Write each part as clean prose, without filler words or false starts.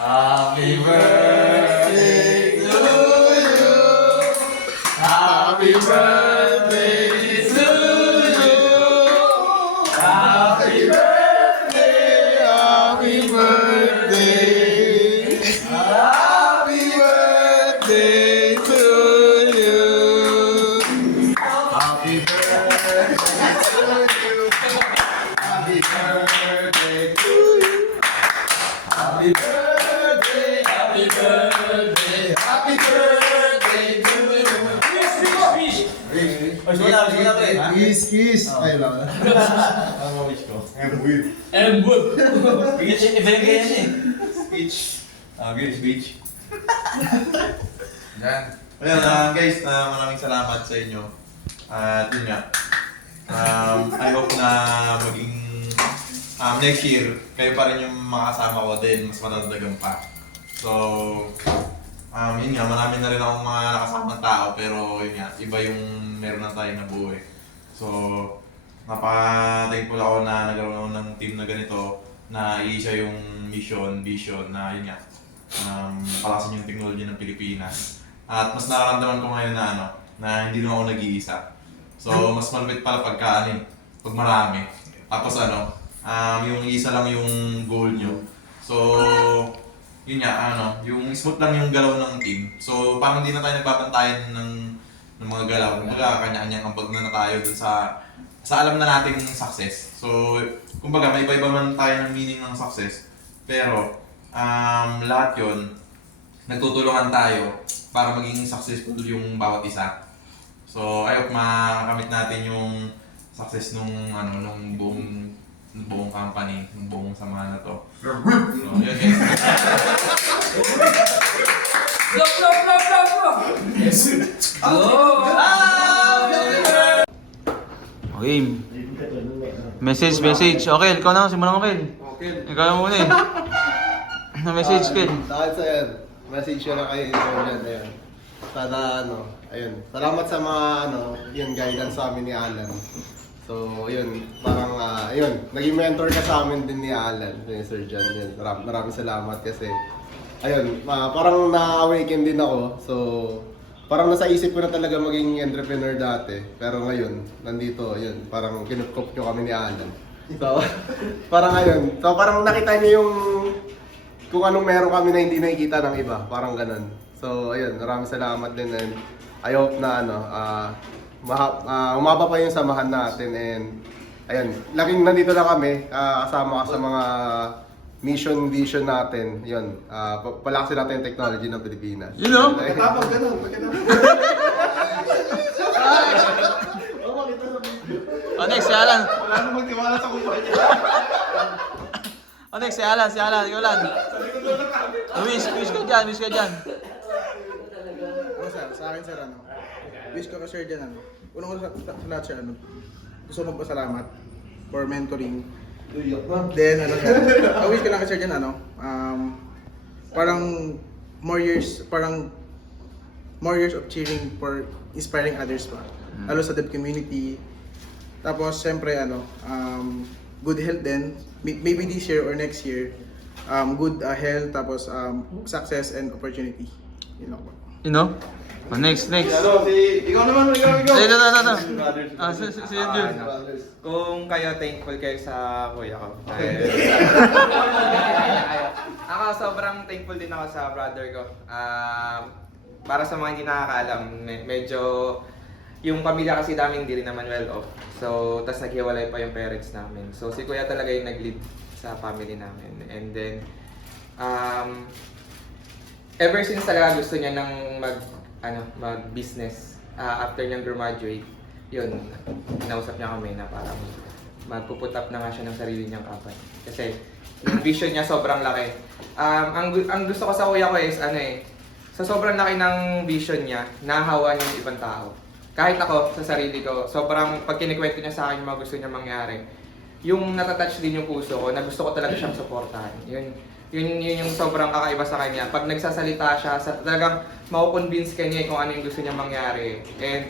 Happy birthday to you. Happy birthday to you. Happy birthday. Happy birthday. Happy birthday to you. Happy birthday to you. Happy birthday to you. Happy birthday, happy birthday, happy birthday to you. Wish. Wala, pre. Kiss. Ay, wala. Ano mo wish ko? With. Ibigay yan eh. Speech. Okay, speech. Yan. Ayan, guys, maraming salamat sa inyo. At yun nga, I hope na maging next year, kayo pa rin yung makasama ko din, mas matatagan pa. So, yun nga, marami na rin akong mga nakasamang tao, pero yun nga, iba yung meron na tayo na buo eh. So, napaka-thankful ako na nagkaroon ako ng team na ganito, na isa yung mission, vision na yun nga, palakasin yung technology ng Pilipinas. At mas nararamdaman ko ngayon na na hindi naman ako nag-iisa. So, mas malapit pala pag marami. Tapos yung isa lang yung goal nyo. So, yun nga, yung smooth lang yung galaw ng team. So, parang hindi na tayo nagpapantayan ng mga galaw. Kumbaga, kanya-kanyang ambag na tayo dun sa alam na nating success. So, kumbaga, may iba-iba man tayo ng meaning ng success. Pero, lahat yun, nagtutulungan tayo para maging successful yung bawat isa. So, I hope makakamit natin yung success nung buong company, ng buong samahan na to. So, yun guys. Okay. Message. Okay, ikaw na. Simulan mo, Kel. Okay. Ikaw muna eh. Message, Kel. Dahil sa yan, message yun na kayo dyan, ayun. Sana ayun. Salamat sa mga yun, guidance sa amin ni Alan. So, yun, parang, ayun, naging mentor ka sa amin din ni Alan, ni Sir John. Yun, maraming salamat kasi, ayun, parang na-awaken din ako. So, parang nasa isip ko na talaga maging entrepreneur dati. Pero ngayon, nandito, yun, parang kinukop nyo kami ni Alan. So, parang ayun, so parang nakita niyo yung kung anong meron kami na hindi nakikita ng iba, parang ganun. So, ayun, maraming salamat din and I hope na umaba pa yung samahan natin and ayun, laking nandito na kami, kasama ka sa mga mission, vision natin. Yun, palakasin natin yung technology ng Pilipinas. You know? Tapos ganun, Next, si Alan. wala nang magtiwala sa kumpanya. Next, si Alan. Ikaw lang. Wish ka dyan. Sa akin sir, wish ko ka sir dyan, unang sa lahat sir, gusto magpasalamat for mentoring. Then, wish ko lang ka sir dyan, parang more years of cheering for inspiring others pa. Lalo sa deaf community. Tapos, siyempre, good health din. Maybe this year or next year, good health, tapos success and opportunity. Yun lang po. You know? Next. Ikaw naman. Ito. Si Jun. Kung kayo thankful kayo sa kuya ko. Ako sobrang thankful din ako sa brother ko. Para sa mga hindi nakakaalam, medyo yung pamilya kasi namin hindi rin naman well off. So, tas naghiwalay pa yung parents namin. So, si kuya talaga yung nag-lead sa family namin. And then, ever since talaga gusto niya nang mag-business after niyang graduate, yun, kinausap niya kami na parang magpuput up na nga siya ng sarili niyang company. Kasi yung vision niya sobrang laki. Ang gusto ko sa kuya ko is sa sobrang laki ng vision niya, nahahawa niya yung ibang tao. Kahit ako, sa sarili ko, sobrang pag kinikwento niya sa akin yung mga gusto niya mangyari, yung natatouch din yung puso ko, na gusto ko talaga siyang supportahan. Yun yung sobrang kakaiba sa kanya. Pag nagsasalita siya, talagang makukonvince ka niya kung ano yung gusto niya mangyari. And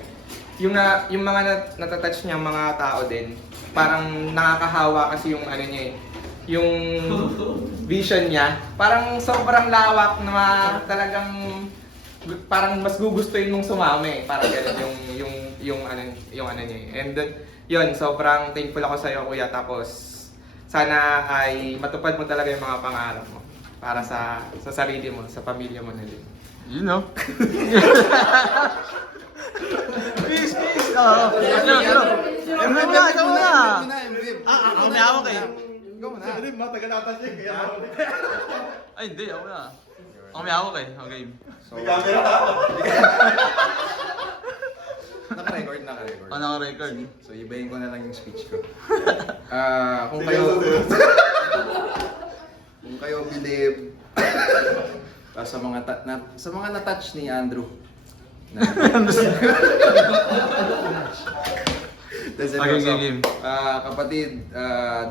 yung mga natatouch niya mga tao din, parang nakakahawa kasi yung niya yung vision niya, parang sobrang lawak na talagang parang mas gugustuhin mong sumami, parang ganun yung ano niya. And yun, sobrang thankful ako sa iyo, kuya. Tapos sana ay matupad mo talaga yung mga pangarap mo para sa sarili mo, sa pamilya mo na din. You know. Peace, peace. Oo. Ikaw muna, ikaw muna. Ako may hawak eh. Ikaw muna. Matagal ata siya, kaya Ay, hindi. Ako na. Ako may hawak eh. Okay. may camera. Naka-record. Ano ang record? So, ibahin ko na lang yung speech ko. Kung kayo believe sa mga na-touch ni Andrew. Game. Kapatid,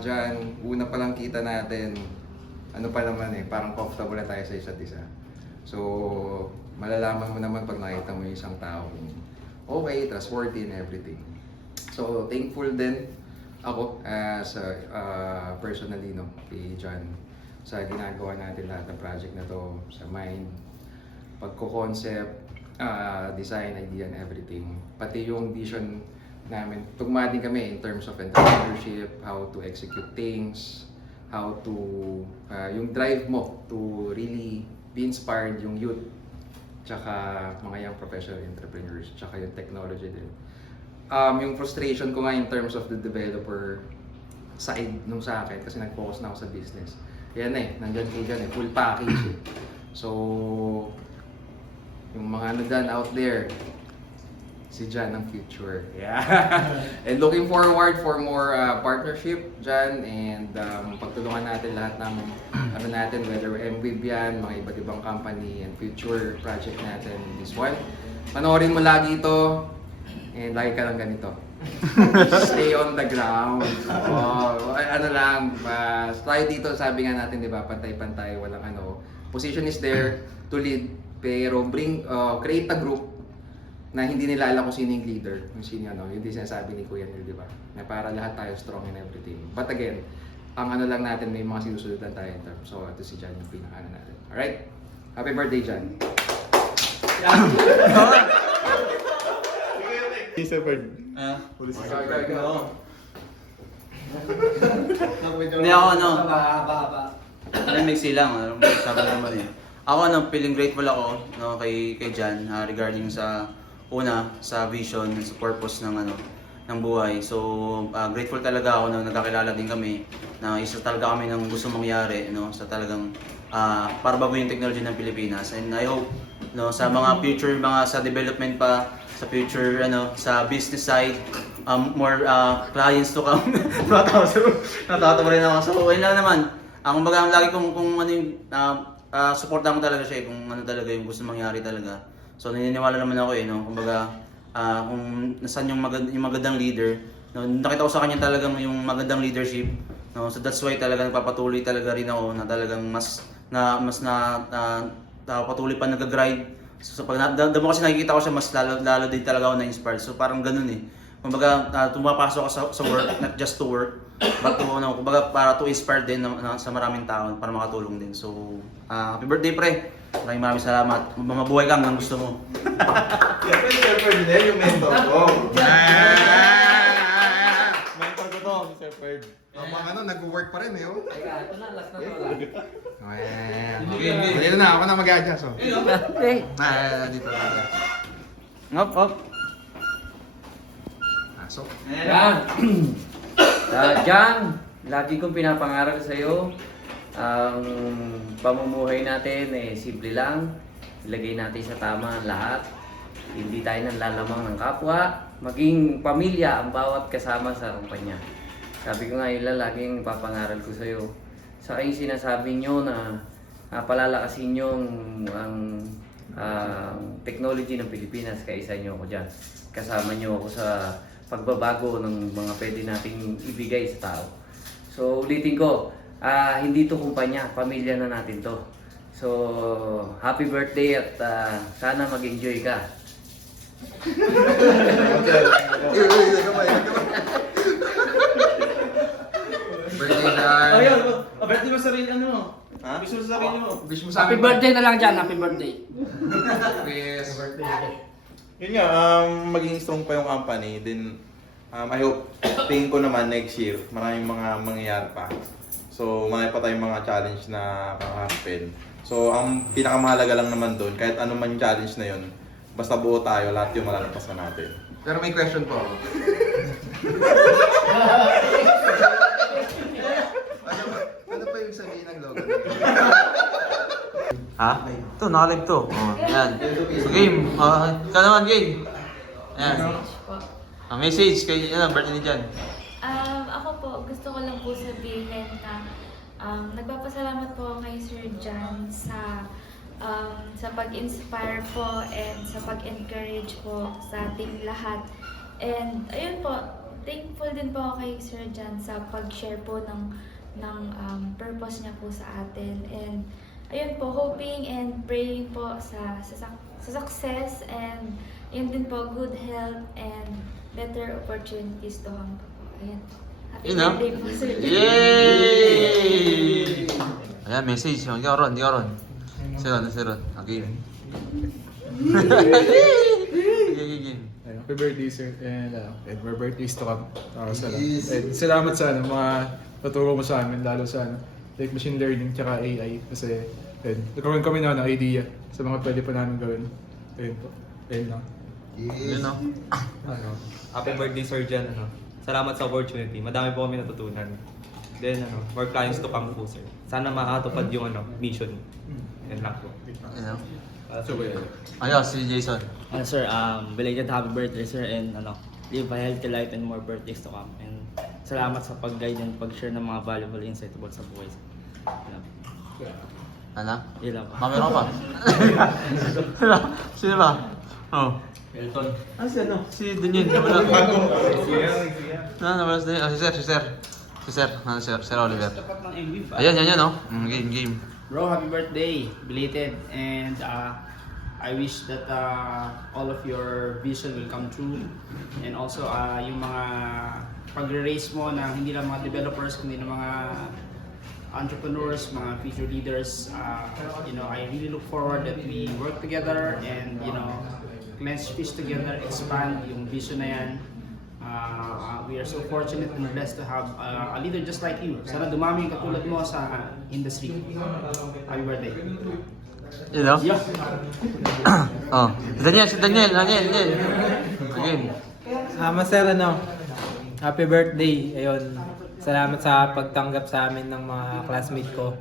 dyan, una pa lang kita natin, ano pa naman parang comfortable na tayo sa isa't isa. So, malalaman mo naman pag nakita mo yung isang tao, okay, trustworthy and everything. So, thankful din ako personally kay John sa ginagawa natin lahat ng project na to, sa mind, pagko-concept, design, idea and everything. Pati yung vision namin, tugma din kami in terms of entrepreneurship, how to execute things, how to, yung drive mo to really be inspired yung youth, tsaka mga young professional entrepreneurs, tsaka yung technology din. Yung frustration ko nga in terms of the developer side nung sa akin, kasi nag-focus na ako sa business. Yan nandyan kayo dyan full package So, yung mga ano dyan out there, si Jan ang future. Yeah. And looking forward for more partnership dyan and pagtulungan natin lahat ng ano natin, whether MWIB yan, mga iba't ibang company and future project natin. This one, panoorin mo lagi ito and lagi ka lang ganito. Stay on the ground. Ano lang, tayo dito, sabi nga natin, di ba, pantay-pantay, walang ano. Position is there to lead, pero create a group na hindi nila alam kung sino yung leader, kung sino yung sinasabi ni Kuya Neil, di ba? Na para lahat tayo strong in everything. But again, ang ano lang natin, may mga sinusundan tayo in terms. So, ito si Jan yung pinaka-ano natin. Alright? Happy birthday, Jan. Hindi ako may silang, sabi naman eh. Ako feeling grateful ako kay Jan regarding sa sa vision, sa purpose ng buhay. So grateful talaga ako na nagkakilala din kami na isa talaga kami ng gusto mangyari sa talagang para baguhin yung technology ng Pilipinas. And I hope sa mga future sa development pa, sa future sa business side, more clients to come. Natatawa rin ako. So ayun lang naman. Kumbaga lagi kung ano yung supportan ko talaga siya kung ano talaga yung gusto mangyari talaga. So naniniwala naman ako kumbaga kung nasaan yung magandang leader, nakita ko sa kanya talagang yung magandang leadership. So that's why talaga nagpapatuloy talaga rin ako na talagang mas patuloy pa nag-grind. So pag damo kasi nakikita ko siya, mas lalo din talaga ako na-inspired. So parang ganun kumbaga tumapasok ako sa work, not just to work, but to kumbaga para to inspire din sa maraming tao para makatulong din. So happy birthday pre. Maraming salamat. Mabuhay kang ang gusto mo. Siyempre din yung mentor ko. Mentor ko to, si Sir Ferd. Nag-work pa rin Ito na, last na to. Dito na, ako na mag-adjust dito na. Ngop. So, Jan, lagi kong pinapangarap sa iyo. Ang pamumuhay natin simple lang. Ilagay natin sa tama ang lahat. Hindi tayo nanlalamang ng kapwa. Maging pamilya ang bawat kasama sa kumpanya. Sabi ko nga laging papangaral ko sa iyo. Sa yung sinasabi nyo na palalakasin nyo ang technology ng Pilipinas, kaisa nyo ako dyan. Kasama nyo ako sa pagbabago ng mga pwede nating ibigay sa tao. So ulitin ko, hindi to kumpanya, pamilya na natin to. So happy birthday at sana mag-enjoy ka. birthday, Jan. Birthday mo sarili ano? Ha? Wish mo sa sarili mo. Wish mo Happy birthday na lang dyan, happy birthday. Yes. Yun nga, maging strong pa yung company. Then, I hope, tingin ko naman next year, maraming mga mangyayari pa. So, marami pa tayong mga challenge na kakaharapin. So, ang pinakamahalaga lang naman doon, kahit ano man yung challenge na yun, basta buo tayo, lahat yung malalampasan natin. Pero may question po ako. Ano pa yung sabihin ng logo? Ha? Ito, nakalive to. Oh, yan. So, game. Ikaw naman, game. Yan. Message kay, birthday ni Jan. Ako po, gusto ko lang po sabihin na nagpapasalamat po ako kay Sir John sa pag-inspire po and sa pag-encourage po sa ating lahat. And ayun po, thankful din po ako kay Sir John sa pag-share po ng purpose niya po sa atin. And ayun po, hoping and praying po sa success and yun din po, good health and better opportunities to come po. Ayan. Happy birthday po, Sir John. Yay! Ayan, message. Hindi ka ron. Si Ron. Okay. Okay. Happy birthday, sir. And more birthdays to come. And salamat sa mga tuturo mo sa amin, lalo sa like machine learning tsaka AI. Kasi nagkaroon kami na ng idea sa mga pwede pa namin gawin. Ayun po. Ayun lang. Yun, no? Happy birthday, Sir Jan. Salamat sa opportunity. Madami po kami natutunan. Then, more clients to come po, sir. Sana makatupad yung mission. Yan lang po. Ano? Ayos, si Jason. Sir, belated happy birthday, sir, and live a healthy life and more birthdays to come. And salamat sa pag-guide and pag-share ng mga valuable insight about sa buhay. Ano? Yun lang po. Meron pa. Sino ba? Oh. Elton. Si ano? Si Daniel. Nawala. Nawala si Daniel. Si Sir. Sir Oliver. Ayan, oh. Game. Bro, happy birthday, belated, and I wish that all of your vision will come true, and also yung mga pagre-raise mo na hindi lang mga developers kundi ng mga entrepreneurs, mga future leaders. I really look forward that we work together and clench fist together, expand yung vision na yan. We are so fortunate and blessed to have a leader just like you. Sana dumami yung katulad mo sa industry. Happy birthday. You know? Oh. Si Daniel. Again. Sir, happy birthday. Ayun. Salamat sa pagtanggap sa amin ng mga classmate ko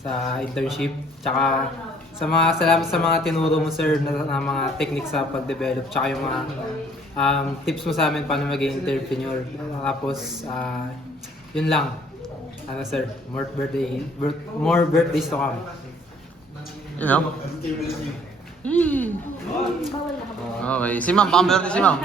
sa internship. Tsaka salamat sa mga tinuro mo, sir, na mga techniques sa pag-develop. Tsaka yung mga tips mo sa amin paano maging entrepreneur. Tapos, yun lang. Sir, more birthdays to come. You know? Okay. Si Ma'am. Baka meron din si Ma'am.